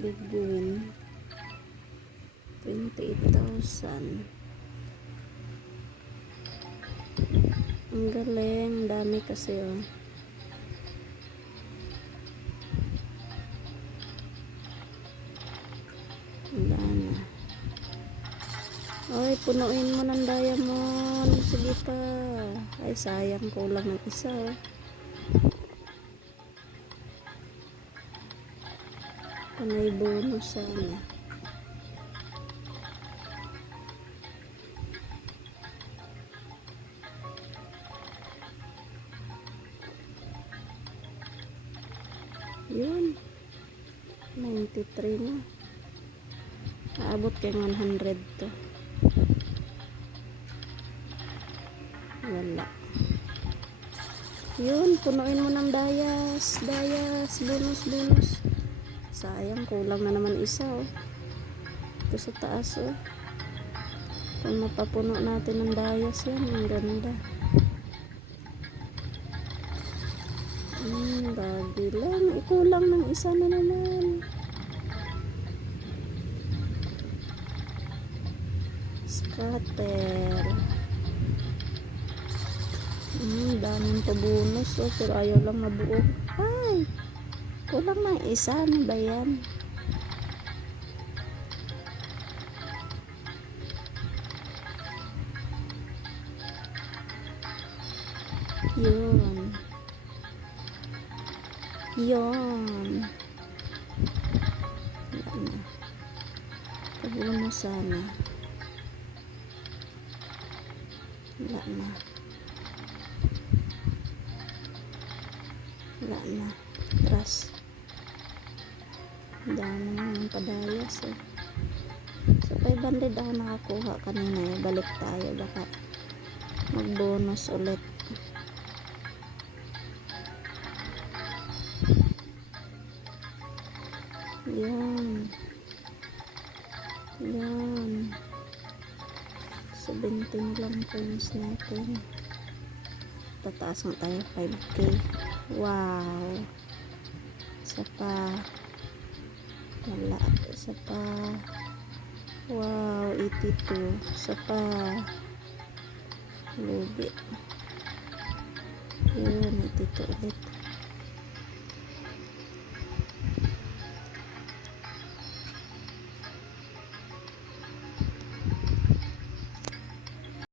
big win 28,000. Ang galing, dami kasi oh. Wala na. Ay, punuin mo ng diamond. Sige pa. Ay, sayang, kulang ng isa oh. Panay bonus sana. Yun. 93 na. Aabot kay 100 to. Wala. Yun, punuin mo ng dayas. Dayas. Bonus. Sayang, kulang na naman isa oh. Ito sa taas oh. Kung mapapuno natin ng dayas yan, ang ganda. Bago lang. Ikulang ng isa na naman. Scatter. Daming pabonus oh, pero ayaw lang mabuo. Ay! Kulang ng isa. Ano ba yan? Yun. Wala na. Pabonus sana. Wala na. Trust. Dami naman padayas eh. So 500 ako nakakuha kanina eh. Balik tayo, baka mag-bonus ulit. Yan 17 lang coins natin. Tataas nga tayo 5k. Wow, isa pa. Wala, isa pa. Wow, 82. Isa pa. Lubi. Yun, 82 ulit.